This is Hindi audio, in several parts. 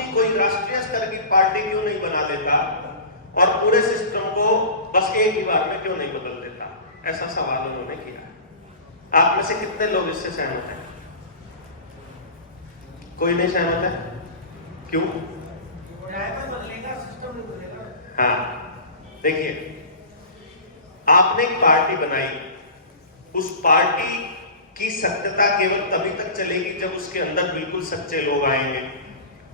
अपनी कोई राष्ट्रीय स्तर की पार्टी क्यों नहीं बना लेता और पूरे सिस्टम को बस एक ही बार में क्यों नहीं बदल देता? ऐसा सवाल उन्होंने किया। आप में से कितने लोग इससे सहमत हैं? कोई नहीं सहमत है? क्यों? बदलेगा, सिस्टम नहीं बदलेगा। हाँ, देखिए, आपने एक पार्टी बनाई, उस पार्टी की सत्यता केवल तभी तक चलेगी जब उसके अंदर बिल्कुल सच्चे लोग आएंगे।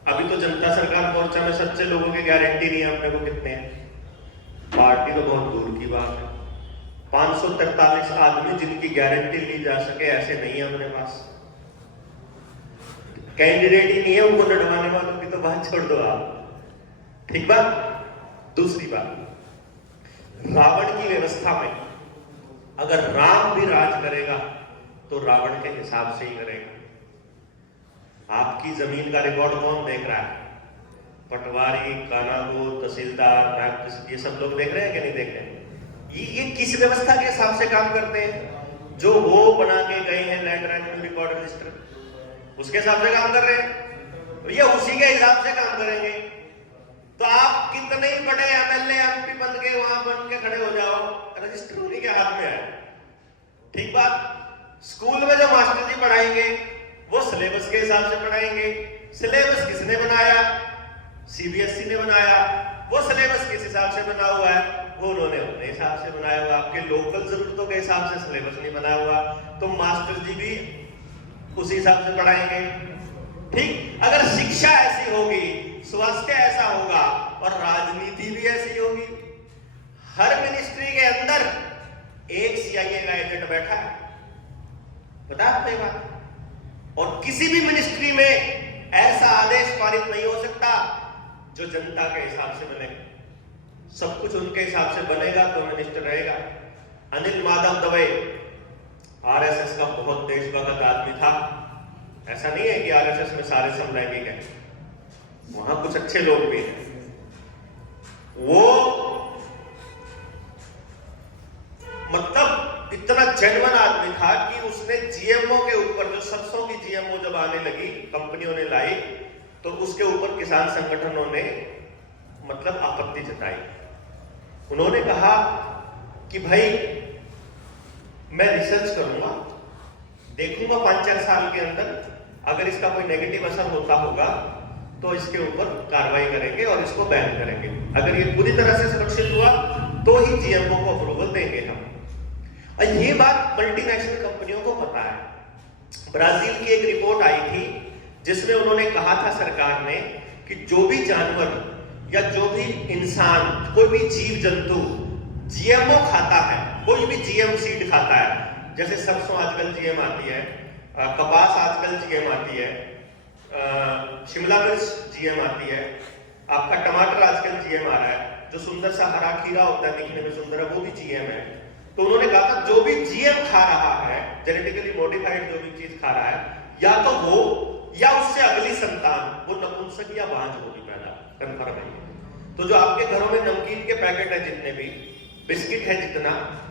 अभी तो जनता सरकार मोर्चा में सच्चे लोगों की गारंटी नहीं है अपने को कितने हैं। पार्टी तो बहुत दूर की बात है। 543 आदमी जिनकी गारंटी ली जा सके ऐसे नहीं है अपने पास। कैंडिडेट ही नहीं है उनको लड़वाने वालों की तो बात छोड़ दो आप। ठीक बात। दूसरी बात, रावण की व्यवस्था में अगर राम भी राज करेगा तो रावण के हिसाब से ही करेगा। आपकी जमीन का रिकॉर्ड कौन देख रहा है? पटवारी, कानागो, तहसीलदार, ये सब लोग देख रहे हैं कि नहीं देख रहे हैं? ये किस व्यवस्था के हिसाब से काम करते हैं? जो वो बना के गए हैं लैंड रेवेन्यू रिकॉर्ड रजिस्टर, उसके हिसाब से काम कर रहे हैं। ये उसी के हिसाब से काम करेंगे। तो आप कितने ही बड़े एमएलए एमपी बन के वहां बन के खड़े हो जाओ, रजिस्टर उन्हीं के हाथ में है। ठीक बात। स्कूल में जो मास्टर जी पढ़ाएंगे वो सिलेबस के हिसाब से पढ़ाएंगे। सिलेबस किसने बनाया? सीबीएसई ने बनाया। वो सिलेबस किस हिसाब से बना हुआ है? वो उन्होंने अपने हिसाब से बनाया हुआ। आपके लोकल जरूरतों के हिसाब से सिलेबस नहीं बनाया हुआ, तो मास्टर जी भी उसी हिसाब से पढ़ाएंगे। ठीक। अगर शिक्षा ऐसी होगी, स्वास्थ्य ऐसा होगा और राजनीति भी ऐसी होगी, हर मिनिस्ट्री के अंदर एक सीआईए का एजेंट बैठा है, पता आपको ये बात? और किसी भी मिनिस्ट्री में ऐसा आदेश पारित नहीं हो सकता जो जनता के हिसाब से बने। सब कुछ उनके हिसाब से बनेगा तो मिनिस्टर रहेगा। अनिल माधव दवे आरएसएस का बहुत देशभक्त आदमी था। ऐसा नहीं है कि आरएसएस में सारे समलैंगिक हैं, वहां कुछ अच्छे लोग भी हैं। वो मतलब इतना जेन्युइन आदमी था कि उसने जीएमओ के ऊपर, जो सरसों की जीएमओ जब आने लगी, कंपनियों ने लाई, तो उसके ऊपर किसान संगठनों ने मतलब आपत्ति जताई। उन्होंने कहा कि भाई मैं रिसर्च करूंगा, देखूंगा 5-4 साल के अंदर अगर इसका कोई नेगेटिव असर होता होगा तो इसके ऊपर कार्रवाई करेंगे और इसको बैन करेंगे। अगर ये पूरी तरह से सुरक्षित हुआ तो ही जीएमओ को अप्रूवल देंगे हम। और ये बात मल्टीनेशनल कंपनियों को पता है। ब्राजील की एक रिपोर्ट आई थी जिसमें उन्होंने कहा था सरकार ने कि जो भी जानवर या जो भी इंसान, कोई भी जीव जंतु जीएमओ खाता है, कोई भी जीएम सीड खाता है, जैसे सरसों आजकल जीएम आती है, कपास आजकल जीएम आती है, शिमला मिर्च जीएम आती है, आपका टमाटर आजकल जीएम आ रहा है, जो सुंदर सा हरा खीरा होता है दिखने में सुंदर है वो भी जीएम है। तो उन्होंने कहा था जो भी जीएम खा रहा है, जेनेटिकली मॉडिफाइड जो भी चीज खा रहा है, या तो वो या उससे अगली संतान वो नपुंसक या बांझ होगी पैदा, कन्फर्म है। तो जो आपके घरों में नमकीन के पैकेट है, जितने भी बिस्किट है,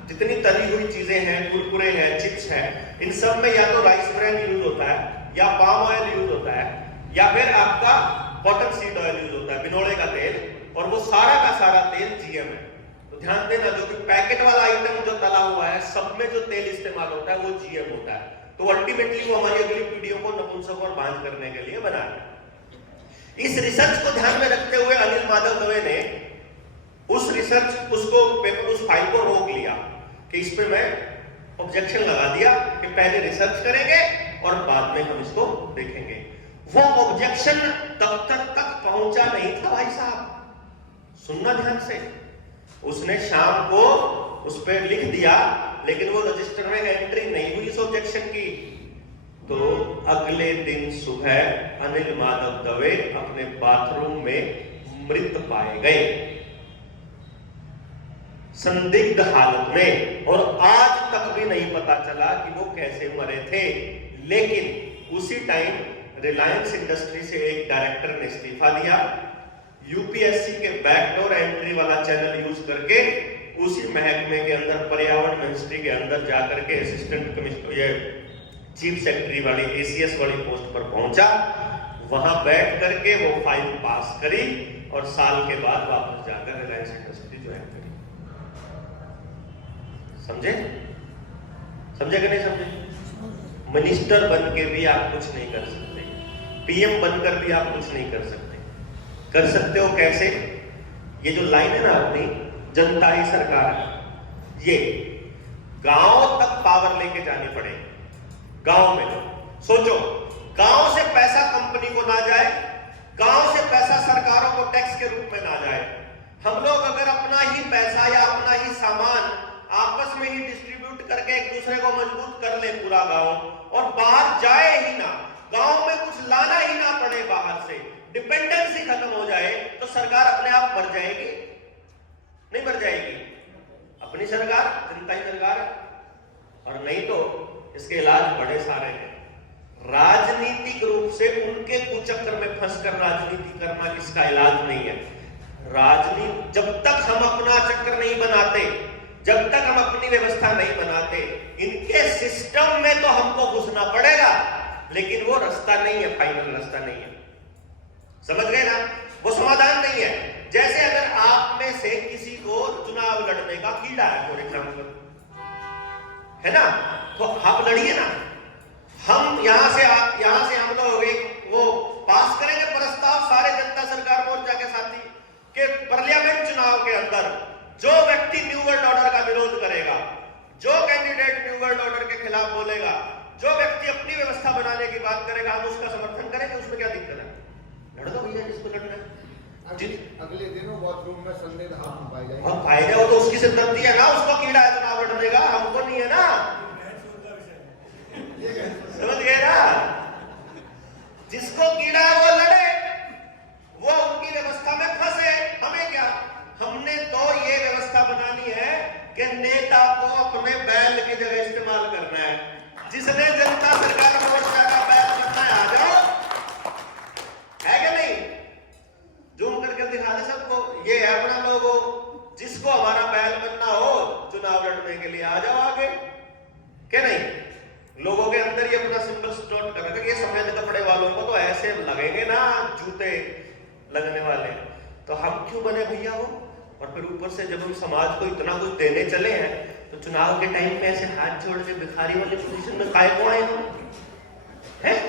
जितनी तली हुई चीजें हैं, कुरकुरे हैं, चिप्स है, इन सब में या तो राइस ब्रांड यूज होता है, या पाम ऑयल यूज होता है, या फिर आपका कॉटन सीड ऑयल यूज होता है, बिनोड़े का तेल, और वो सारा का सारा तेल जीएम है। तो ध्यान देना, जो कि पैकेट वाला आइटम जो तला हुआ है, सब में जो तेल इस्तेमाल होता है वो जीएम होता है। तो अल्टीमेटली वो हमारी अगली पीढ़ियों को नपुंसक और बांझ करने के लिए बना है। इस रिसर्च को ध्यान में रखते हुए अनिल माधव दवे ने उस रिसर्च उस फाइल को रोक लिया कि इस पे मैं ऑब्जेक्शन लगा दिया कि पहले रिसर्च करेंगे और बाद में हम इसको देखेंगे। वो ऑब्जेक्शन दफ्तर तक पहुंचा नहीं था भाई साहब, सुनना ध्यान से। उसने शाम को उस पर लिख दिया, लेकिन वो रजिस्टर में एंट्री नहीं हुई इस ऑब्जेक्शन की। तो अगले दिन सुबह अनिल माधव दवे अपने बाथरूम में मृत पाए गए, संदिग्ध हालत में, और आज तक भी नहीं पता चला कि वो कैसे मरे थे। लेकिन उसी टाइम रिलायंस इंडस्ट्री से एक डायरेक्टर ने इस्तीफा दिया, यूपीएससी के बैकडोर एंट्री वाला चैनल यूज करके उसी महकमे के अंदर, पर्यावरण मिनिस्ट्री के अंदर जाकर के असिस्टेंट कमिश्नर, चीफ सेक्रेटरी वाली, एसीएस वाली पोस्ट पर पहुंचा। वहां बैठ करके वो फाइल पास करी और साल के बाद वापस जाकर रिलायंस इंडस्ट्री ज्वाइन करी। समझे? समझे कि नहीं समझे? मिनिस्टर बन के भी आप कुछ नहीं कर सकते, पीएम बनकर भी आप कुछ नहीं कर सकते। कर सकते हो कैसे? ये जो लाइन है ना अपनी जनता ही सरकार, ये गांव तक पावर लेके जानी पड़ेगी। गांव में सोचो, गांव से पैसा कंपनी को ना जाए, गांव से पैसा सरकारों को टैक्स के रूप में ना जाए। हम लोग अगर अपना ही पैसा या अपना ही सामान आपस में ही डिस्ट्रीब्यूट करके एक दूसरे को मजबूत कर ले पूरा गांव, और बाहर जाए ही ना, गांव में कुछ लाना ही ना पड़े बाहर से, डिपेंडेंसी खत्म हो जाए, तो सरकार अपने आप मर जाएगी? नहीं मर जाएगी? अपनी सरकार, जनता ही सरकार है। और नहीं तो इसके इलाज बड़े सारे हैं। राजनीतिक रूप से उनके कुचक्र में फंसकर राजनीति करना इसका इलाज नहीं है। राजनीति जब तक हम अपना चक्कर नहीं बनाते, जब तक हम अपनी व्यवस्था नहीं बनाते, इनके सिस्टम में तो हमको घुसना पड़ेगा, लेकिन वो रास्ता नहीं है, फाइनल रास्ता नहीं है। समझ गए ना? वो समाधान नहीं है। जैसे अगर आप में से किसी को चुनाव लड़ने का कीड़ा है, फॉर एग्जाम्पल, है ना, तो आप लड़िए ना। हम यहां से हम लोग वो पास करेंगे प्रस्ताव सारे जनता सरकार मोर्चा के साथी कि पार्लियामेंट चुनाव के अंदर जो व्यक्ति न्यू वर्ल्ड ऑर्डर का विरोध करेगा, जो कैंडिडेट न्यू वर्ल्ड ऑर्डर के खिलाफ बोलेगा, जो व्यक्ति अपनी व्यवस्था बनाने की बात करेगा, हम उसका समर्थन करेंगे। उसमें क्या दिक्कत है? लड़ दो भैया जिसको लड़ना है। अगले दिन बाथरूम में संदिग्ध हाथ पाए जाएंगे, हम पाए जाओ तो उसकी सिद्धि है ना, उसको कीड़ा है चुनाव लड़ने का, हमको नहीं है ना। समझ गए ना? जिसको कीड़ा है वो लड़े, वो उनकी व्यवस्था में फंसे, हमें क्या? हमने तो ये व्यवस्था बनानी है कि नेता को अपने बैल की जगह इस्तेमाल करना है। जिसने जनता सरकार मोर्चा का बैल बनना है, आ जाओ, है कि नहीं? जूम करके दिखा दे सबको, ये है अपना लोगो। जिसको हमारा बैल बनना हो चुनाव लड़ने के लिए, आ जाओ आगे, क्या नहीं? लोगों के अंदर ये अपना सिंबल स्टोर कर रखा। ये सफेद कपड़े वालों को तो ऐसे लगेंगे ना जूते लगने वाले, तो हम क्यों बने भैया वो? और फिर ऊपर से जब हम समाज को इतना कुछ देने चले हैं, तो चुनाव के टाइम पे ऐसे हाथ जोड़ के भिखारी वाली पोजीशन में काय को आए हम? हैं?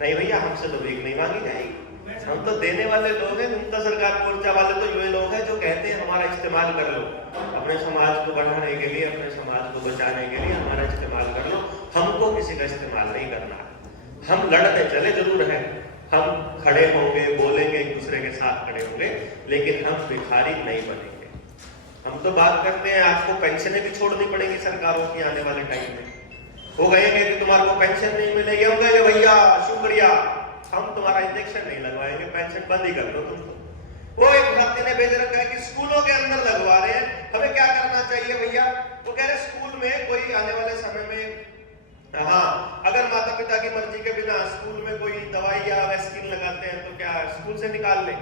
नहीं भैया, हमसे तो भीख नहीं मांगी जाएगी। हम तो देने वाले लोग हैं। जनता सरकार मोर्चा वाले तो ये लोग हैं जो कहते हैं हमारा इस्तेमाल कर लो, अपने समाज को बढ़ाने के लिए, अपने समाज को बचाने के लिए हमारा इस्तेमाल कर लो। हमको किसी का इस्तेमाल नहीं करना। हम लड़ने चले जरूर हैं, हम खड़े होंगे, बोलेंगे, एक दूसरे के साथ खड़े होंगे, लेकिन हम भिखारी नहीं बनेंगे। हम तो बात करते हैं आपको पेंशनें भी छोड़नी पड़ेगी सरकारों की आने वाले टाइम में। वो कहेंगे कि तुम्हारे को पेंशन नहीं मिलेगी, हम कहेंगे भैया शुक्रिया, हम तुम्हारा इंजेक्शन नहीं लगवाएंगे, पेंशन बंद ही कर दो तुम तो। वो एक साथी ने भेज रखा है कि स्कूलों के अंदर लगवा रहे हैं, हमें क्या करना चाहिए भैया? वो कह रहे स्कूल में कोई आने वाले समय में, हाँ, अगर माता पिता की मर्जी के बिना स्कूल में कोई दवाई या वैक्सीन लगाते हैं तो क्या स्कूल से निकाल लें?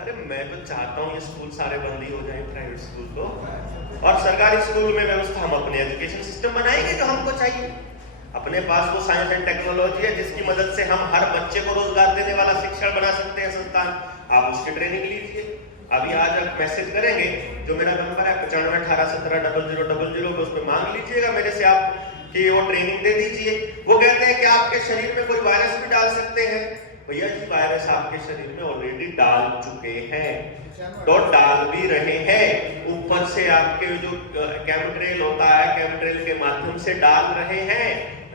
अरे मैं तो चाहता हूँ ये स्कूल सारे बंद ही हो जाए, प्राइवेट स्कूल तो, और सरकारी स्कूल में व्यवस्था हम अपने एजुकेशन सिस्टम बनाएंगे जो हमको चाहिए। अपने पास वो साइंस एंड टेक्नोलॉजी है जिसकी मदद से हम हर बच्चे को रोजगार देने वाला शिक्षण बना सकते हैं संस्थान। आप उसकी ट्रेनिंग लीजिए। अभी आज आप मैसेज करेंगे, जो मेरा नंबर है 9518170000, उस पर मांग लीजिएगा मेरे से आप कि वो ट्रेनिंग दे दीजिए। वो कहते हैं कि आपके शरीर में कोई वायरस भी डाल सकते हैं। भैया जी, वायरस आपके शरीर में ऑलरेडी डाल चुके हैं, तो डाल भी रहे हैं। ऊपर से आपके जो केमिट्रेल होता है, केमिट्रेल के माध्यम से डाल रहे हैं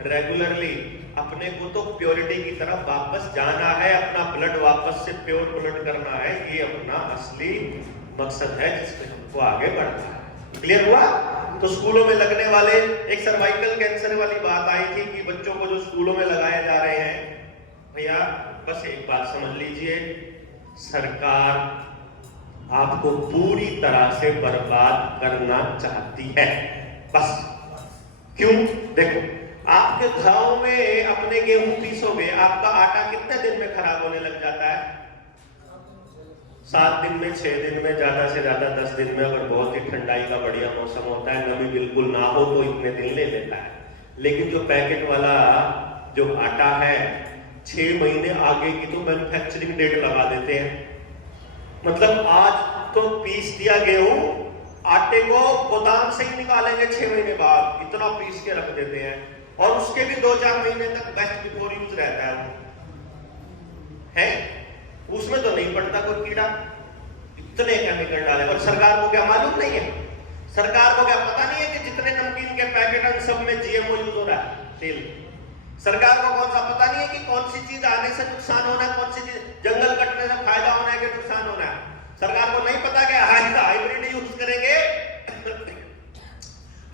रेगुलरली। अपने को तो प्योरिटी की तरफ वापस जाना है, अपना ब्लड वापस से प्योर ब्लड करना है। ये अपना असली मकसद है जिसमें हमको आगे बढ़ना है। क्लियर हुआ? तो स्कूलों में लगने वाले, एक सर्वाइकल कैंसर वाली बात आई थी कि बच्चों को जो स्कूलों में लगाए जा रहे हैं, भैया बस एक बात समझ लीजिए, सरकार आपको पूरी तरह से बर्बाद करना चाहती है। बस क्यों? देखो, आपके गांव में अपने गेहूं पीसोगे, आपका आटा कितने दिन में खराब होने लग जाता है? 7 दिन में, 6 दिन में, ज्यादा से ज्यादा 10 दिन में। अगर बहुत ही ठंडाई का बढ़िया मौसम होता है, नमी बिल्कुल ना हो, तो इतने दिन ले लेता है। लेकिन जो पैकेट वाला जो आटा है, 6 महीने आगे की तो मैन्युफैक्चरिंग डेट लगा देते हैं। मतलब आज तो पीस दिया गेहूं, आटे को गोदाम से ही निकालेंगे 6 महीने बाद, इतना पीस के रख देते हैं, और उसके भी 2-4 महीने तक बेस्ट बिफोर यूज रहता है वो है, उसमें तो नहीं पड़ता कोई कीड़ा, इतने केमिकल डाले। और सरकार को क्या मालूम नहीं है? सरकार को क्या पता नहीं है कि जितने नमकीन के पैकेट हैं सब में जीएमओ यूज हो रहा है तेल? सरकार को कौन सा पता नहीं है कि कौन सी चीज आने से नुकसान होना है, कौन सी चीज जंगल कटने से फायदा होना है कि नुकसान होना है? सरकार को नहीं पता कि हाइब्रिड यूज करेंगे,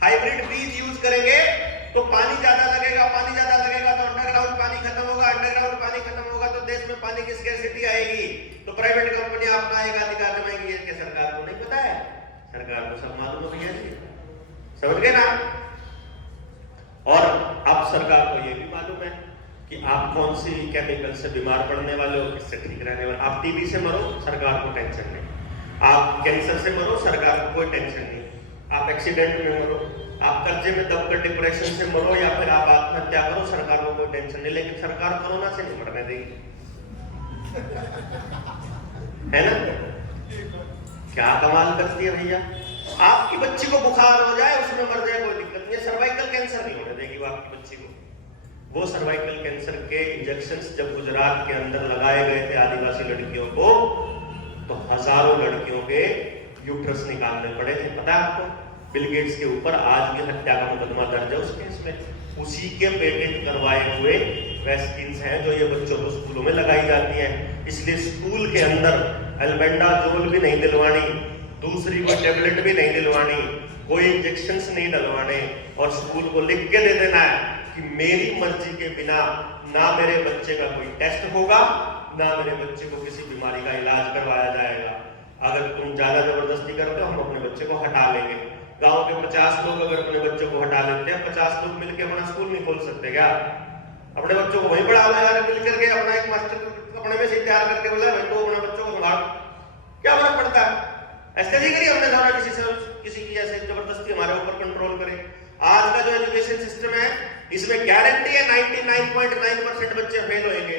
हाइब्रिड बीज यूज करेंगे तो पानी ज्यादा लगेगा, पानी ज्यादा लगेगा तो अंडरग्राउंड पानी खत्म होगा, अंडरग्राउंड पानी खत्म होगा तो देश में पानी की स्कैर्सिटी आएगी, तो प्राइवेट कंपनी अपना एक अधिकार जमाएंगी। ये सरकार को नहीं पता है? सरकार को सब मालूम हो गया जी, समझ गए ना? और अब सरकार को ये भी मालूम है कि आप कौन सी केमिकल से बीमार पड़ने वाले हो, किससे ठीक रहने वाले। आप टीबी से मरो, सरकार को टेंशन नहीं। आप कैंसर से मरो, सरकार को कोई टेंशन नहीं। आप एक्सीडेंट में मरो, आप कर्जे में दबकर डिप्रेशन से मरो, या फिर आप आत्महत्या करो, सरकार को कोई टेंशन नहीं। लेकिन सरकार कोरोना से नहीं मरने देगी, है ना? क्या कमाल करती है भैया। आपकी बच्ची को बुखार हो जाए, उसमें मर जाए, कोई दिक्कत नहीं है, सर्वाइकल कैंसर नहीं होने देगी वो आपकी बच्ची को। वो सर्वाइकल कैंसर के इंजेक्शंस जब गुजरात के अंदर लगाए गए थे आदिवासी लड़कियों को, तो हजारों लड़कियों के यूट्रस निकालने पड़े थे। पता है आपको? बिल गेट्स के ऊपर आज भी हत्या का मुकदमा दर्ज है उस केस में। उसी के पेटेंट करवाए हुए वैक्सीन्स हैं जो ये बच्चों को स्कूलों में लगाई जाती हैं। इसलिए स्कूल के अंदर एल्बेंडाजोल भी नहीं दिलवानी, दूसरी कोई टेबलेट भी नहीं दिलवानी, कोई इंजेक्शंस नहीं डलवाने, और स्कूल को लिख के दे देना है कि मेरी मर्जी के बिना ना मेरे बच्चे का कोई टेस्ट होगा, ना मेरे बच्चे को किसी बीमारी का इलाज करवाया जाएगा। अगर तुम ज्यादा जबरदस्ती करते हो, हम अपने बच्चे को हटा लेंगे। गांव के 50 लोग अगर अपने बच्चों को हटा लेते हैं, 50 लोग मिलकर अपना स्कूल नहीं खोल सकते क्या? अपने बच्चों को वहीं पढ़ा लो यार, मिल करके अपना एक मास्टर अपने में से तैयार करके बोला भाई तो अपने बच्चों को संभाल, क्या फर्क पड़ता है? ऐसे नहीं करिए हमने सारा किसी की ऐसे जबरदस्ती हमारे ऊपर कंट्रोल करे। आज का जो एजुकेशन सिस्टम है, इसमें गारंटी है 99.9% बच्चे फेल होंगे।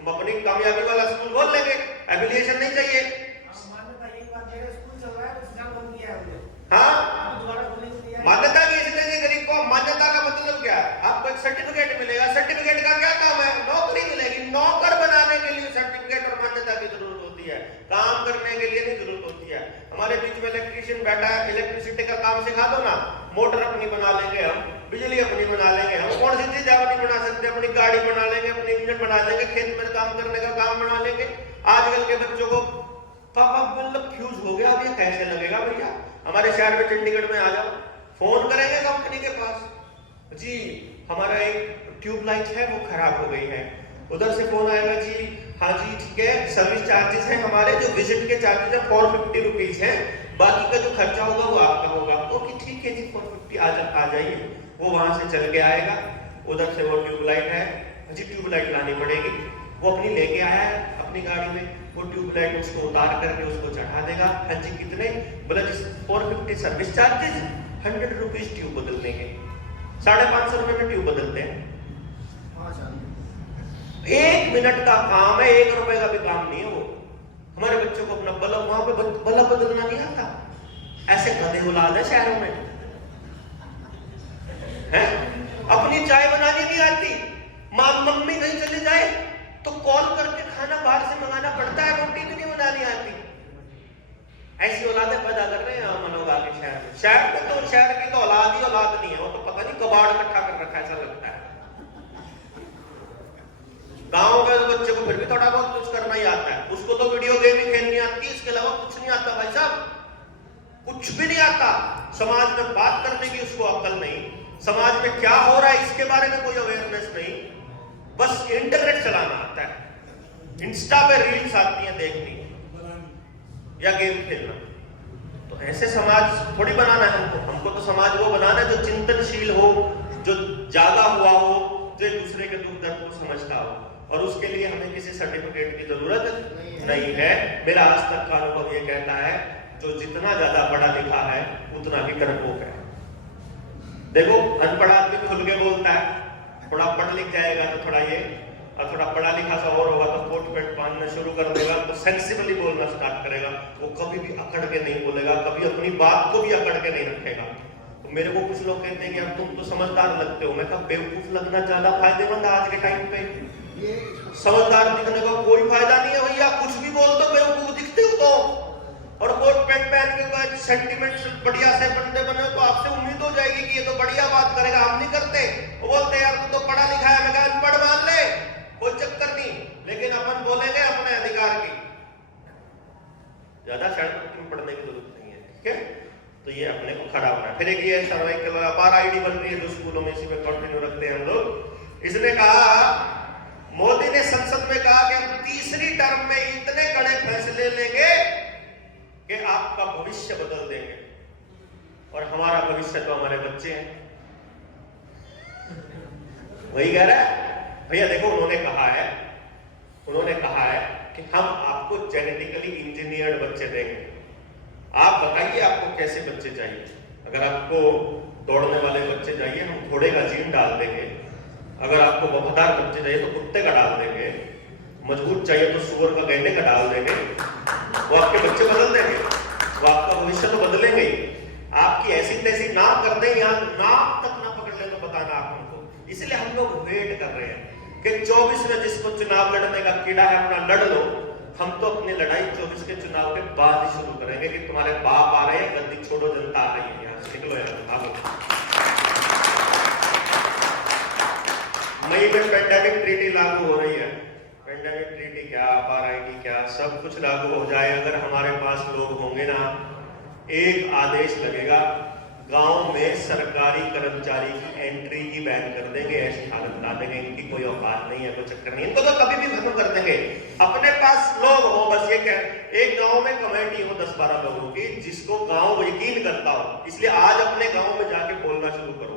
हम अपनी कामयाबी वाला स्कूल खोल लेंगे, एफिलिएशन नहीं चाहिए। हाँ, मान्यता की इसलिए गरीब को मान्यता का मतलब क्या है? आपको एक सर्टिफिकेट मिलेगा, सर्टिफिकेट का क्या काम है? नौकरी मिलेगी। नौकर बनाने के लिए सर्टिफिकेट और मान्यता की जरूरत होती है, काम करने के लिए नहीं जरूरत होती है। हमारे बीच में इलेक्ट्रीशियन बैठा है, इलेक्ट्रिसिटी का काम सिखा दो ना, मोटर अपनी बना लेंगे हम, बिजली अपनी बना लेंगे हम। कौन सी चीज अपनी बना सकते हैं? अपनी गाड़ी बना लेंगे, अपने इंजन बना लेंगे, खेत में काम करने का काम बना लेंगे। आजकल के बच्चों को पापा मतलब फ्यूज हो गया, अब ये कैसे लगेगा भैया? हमारे शहर में चंडीगढ़ में आ जाओ, फोन करेंगे कंपनी के पास, जी हमारा एक ट्यूबलाइट है वो खराब हो गई है। उधर से फोन आएगा, जी हाँ जी ठीक है, सर्विस चार्जेस हैं हमारे, जो विजिट के चार्जेस है 450 रुपीज है, बाकी का जो खर्चा होगा वो आपका होगा। ओके ठीक है जी, 450 आ जाइए। वो वहां से चल के आएगा, उधर से वो ट्यूबलाइट है जी, ट्यूबलाइट लानी पड़ेगी। वो अपनी लेके आया है अपनी गाड़ी में, वो ट्यूबलाइट उसको उतार करके उसको चढ़ा देगा। हाँ जी कितने? बोला जी 450 सर्विस चार्जेस, 100 रुपीज ट्यूब बदलने के, 550 रुपए में ट्यूब बदलते हैं। 1 मिनट का काम है, 1 रुपए का भी काम नहीं है वो। हमारे बच्चों को अपना बल्ब, वहां पे बल्ब बदलना नहीं आता। ऐसे गधे औलाद है शहरों में, है? अपनी चाय बनानी नहीं आती, मम्मी कहीं चली जाए तो कॉल करके खाना बाहर से मंगाना पड़ता है, रोटी भी नहीं बनानी आती। ऐसी औलादें पैदा कर रहे हैं हम लोग आगे शहर में। शहर में तो शहर की तो औलाद ही औलाद नहीं है, वो तो पता नहीं कबाड़ इकट्ठा कर रखा है, ऐसा लगता है। गांव के बच्चे को फिर भी थोड़ा बहुत कुछ करना ही आता है, उसको तो वीडियो गेम ही खेलनी आती है, इसके अलावा कुछ नहीं आता भाई साहब, कुछ भी नहीं आता। समाज में बात करने की उसको अक्ल नहीं, समाज में क्या हो रहा है इसके बारे में कोई अवेयरनेस नहीं, बस इंटरनेट चलाना आता है, इंस्टा पे रील्स आती हैं देखनी या गेम खेलना। तो ऐसे समाज थोड़ी बनाना है हमको तो समाज वो बनाना है जो चिंतनशील हो, जो जागा हुआ हो, जो एक दूसरे के दुख दर्द को समझता हो। और उसके लिए हमें किसी सर्टिफिकेट की जरूरत नहीं है। मेरा आज तक का अनुभव ये कहता है, जो जितना ज्यादा पढ़ा लिखा है उतना ही डरपोक है। देखो अनपढ़ आदमी खुल के बोलता है, थोड़ा पढ़ लिख जाएगा तो थोड़ा ये और थोड़ा पढ़ा लिखा सा और होगा तो कोट पैंट पहनना शुरू कर देगा, तो सेंसिबली बोलना स्टार्ट करेगा। वो कभी भी अकड़ के नहीं बोलेगा, कभी अपनी बात को भी अकड़ के नहीं रखेगा। तो मेरे को कुछ लोग कहते हैं कि यार तुम तो समझदार लगते हो। मैं कहा बेवकूफ लगना ज्यादा फायदेमंद है आज के टाइम पे। समझदार दिखने का कोई फायदा नहीं है भैया, कुछ भी बोल दो बेवकूफ दिखते हो तो। और कोट पैंट पहन के कोई सेंटिमेंट बढ़िया से बंदे बने तो आपसे उम्मीद हो जाएगी कि ये तो बढ़िया बात करेगा। हम नहीं करते, वो बोलते यार तू तो पढ़ा लिखा है। मैं कहा अनपढ़ मान ले, कोई चक्कर नहीं, लेकिन अपन बोलेंगे अपने अधिकार की। ज्यादा शर्ट पढ़ने की जरूरत नहीं है, ठीक है। तो ये अपने को खड़ा होना है। फिर एक ये सर्वाइकल अपार आईडी बन रही है जो स्कूलों में, इसी में कंटिन्यू रखते हैं हम लोग। इसने कहा, मोदी ने संसद में कहा कि हम तीसरी टर्म में इतने कड़े फैसले लेंगे कि आपका भविष्य बदल देंगे। और हमारा भविष्य तो हमारे बच्चे हैं। वही कह रहा है भैया। देखो उन्होंने कहा है कि हम आपको जेनेटिकली इंजीनियर्ड बच्चे देंगे। आप बताइए आपको कैसे बच्चे चाहिए। अगर आपको दौड़ने वाले बच्चे चाहिए, हम घोड़े का जीन डाल देंगे। अगर आपको वफादार बच्चे चाहिए तो कुत्ते का डाल देंगे। मजबूत चाहिए तो सुअर का, गैंडे का डाल देंगे। वो आपके बच्चे बदल देंगे, वो आपका भविष्य तो बदलेंगे ही। आपकी ऐसी तैसी नाक कर दें, यहाँ नाक तक ना पकड़ ले तो बताना आप हमको। इसलिए हम लोग वेट कर रहे हैं कि 24 में जिसको चुनाव लड़ने का कीड़ा है अपना लड़ लो। हम तो अपनी लड़ाई 24 के चुनाव के बाद ही शुरू करेंगे कि तुम्हारे बाप आ रहे हैं, गद्दी छोड़ो, जनता आ रही है, यहाँ से निकलो यार, भागो। मई में पेंडेमिक ट्रीटी लागू हो रही है। पेंडेमिक ट्रीटी क्या, अपार आईडी क्या, सब कुछ लागू हो जाए। अगर हमारे पास लोग होंगे ना, एक आदेश लगेगा, गांव में सरकारी कर्मचारी की एंट्री ही बैन कर देंगे। ऐसी हालत ला देंगे, इनकी कोई औकात नहीं है, कोई चक्कर नहीं, इनको तो कभी भी खत्म कर देंगे। अपने पास लोग हो, बस ये कह, एक गांव में कमेटी हो 10-12 लोगों की, जिसको गांव यकीन करता हो। इसलिए आज अपने गांव में जाके बोलना शुरू करो,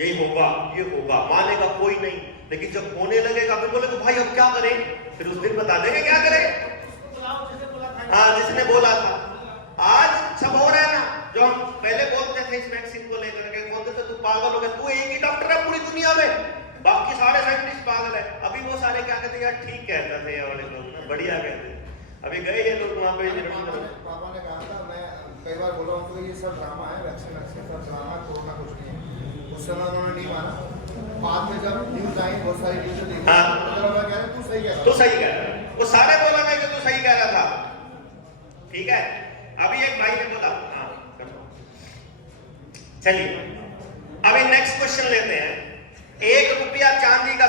यही होगा, ये होगा। मानेगा कोई नहीं, लेकिन जब होने लगेगा फिर बोले तो भाई अब क्या करें, फिर उस दिन बता देंगे क्या करें। हाँ, जिसने बोला था। आज सब हो रहा है ना, जो हम पहले बोलते थे इस वैक्सीन को लेकर के, बोलते थे तू पागल हो गया, तू एक ही डॉक्टर है पूरी दुनिया में, बाकी सारे साइंटिस्ट पागल है। अभी वो सारे क्या कहते हैं यार, ठीक कहता थे ये वाले लोग, बढ़िया कहते। अभी गए ये लोग वहां पे। पापा ने कहा था, मैं कई बार बोला उनको ये सब ड्रामा है, वैक्सीन सब ड्रामा, कोरोना कुछ नहीं है। उस समय उन्होंने नहीं माना। बाद में जब न्यूज आई, बहुत सारी न्यूज देखी, तू सही कह रहा है, वो सारे बोला मैं कि तू सही कह रहा था, ठीक है। अभी एक भाई ने बोला, चलिए अभी नेक्स्ट क्वेश्चन लेते हैं। 1 रुपया चांदी का